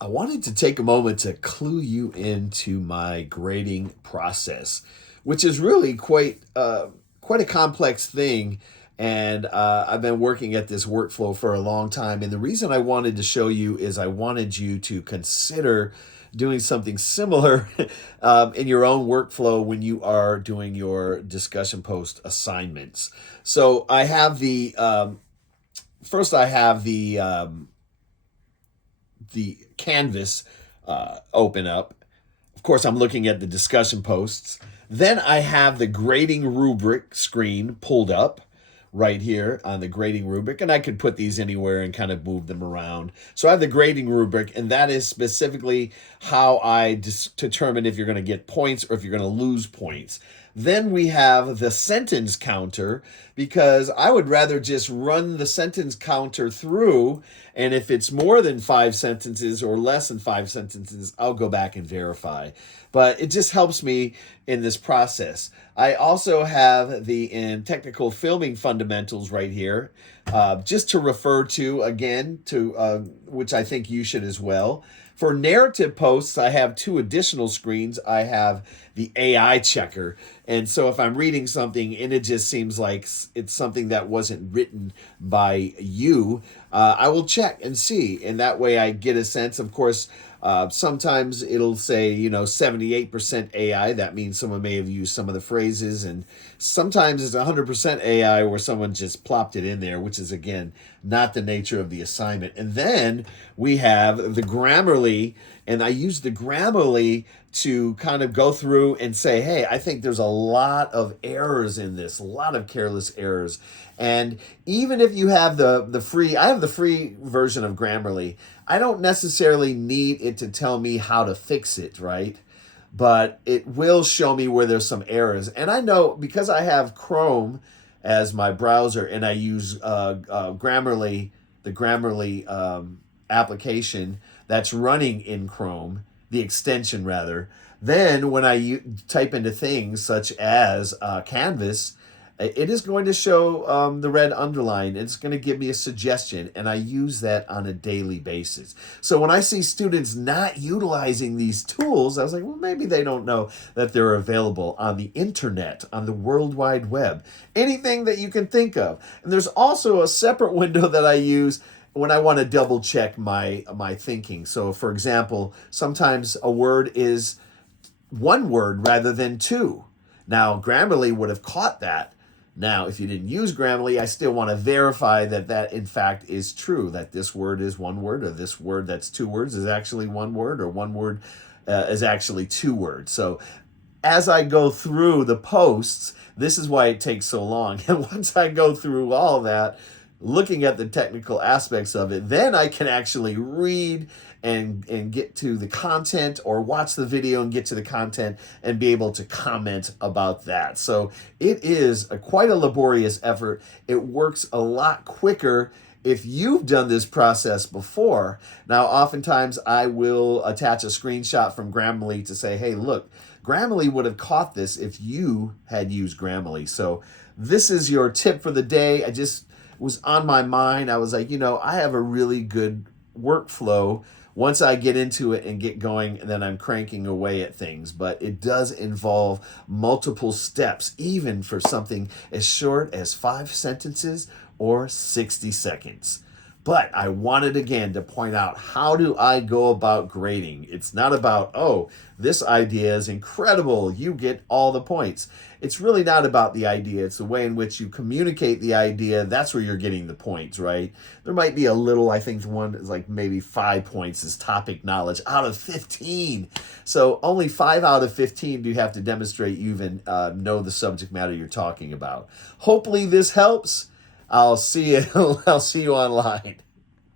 I wanted to take a moment to clue you into my grading process, which is really quite a complex thing. And I've been working at this workflow for a long time. And the reason I wanted to show you is I wanted you to consider doing something similar in your own workflow when you are doing your discussion post assignments. So I have the first I have the canvas open up. Of course, I'm looking at the discussion posts. Then I have the grading rubric screen pulled up right here on the grading rubric, and I could put these anywhere and kind of move them around. So I have the grading rubric, and that is specifically how I determine if you're going to get points or if you're going to lose points. Then we have the sentence counter, because I would rather just run the sentence counter through, and if it's more than 5 sentences or less than 5 sentences, I'll go back and verify. But it just helps me in this process. I also have the in technical filming fundamentals right here, just to refer to again, to which I think you should as well. For narrative posts, I have two additional screens. I have the AI checker. And so if I'm reading something and it just seems like it's something that wasn't written by you, I will check and see. And that way I get a sense. Of course, sometimes it'll say, 78% AI. That means someone may have used some of the phrases. And sometimes it's 100% AI where someone just plopped it in there, which is, again, not the nature of the assignment. And then we have the Grammarly. And I use the Grammarly to kind of go through and say, hey, I think there's a lot of errors in this, a lot of careless errors. And even if you have the free, I have the free version of Grammarly. I don't necessarily need it to tell me how to fix it, right? But it will show me where there's some errors. And I know because I have Chrome as my browser and I use Grammarly, the Grammarly application that's running in Chrome, the extension rather, then when I type into things such as Canvas, it is going to show the red underline. It's going to give me a suggestion, and I use that on a daily basis. So when I see students not utilizing these tools, I was like, well, maybe they don't know that they're available on the internet, on the World Wide Web, anything that you can think of. And there's also a separate window that I use when I want to double check my thinking. So for example, sometimes a word is one word rather than two. Now, Grammarly would have caught that. Now, if you didn't use Grammarly, I still want to verify that that in fact is true, that this word is one word, or this word that's two words is actually one word, or one word is actually two words. So as I go through the posts, this is why it takes so long. And once I go through all that, looking at the technical aspects of it, then I can actually read and get to the content, or watch the video and get to the content and be able to comment about that. So it is quite a laborious effort. It works a lot quicker if you've done this process before. Now, oftentimes I will attach a screenshot from Grammarly to say, hey, look, Grammarly would have caught this if you had used Grammarly. So this is your tip for the day. I just was on my mind. I was like, I have a really good workflow. Once I get into it and get going, then I'm cranking away at things. But it does involve multiple steps, even for something as short as 5 sentences or 60 seconds. But I wanted again to point out, how do I go about grading? It's not about, oh, this idea is incredible, you get all the points. It's really not about the idea. It's the way in which you communicate the idea. That's where you're getting the points, right? There might be a little, I think one is like maybe 5 points is topic knowledge out of 15. So only 5 out of 15 do you have to demonstrate you even know the subject matter you're talking about. Hopefully this helps. I'll see you. I'll see you online.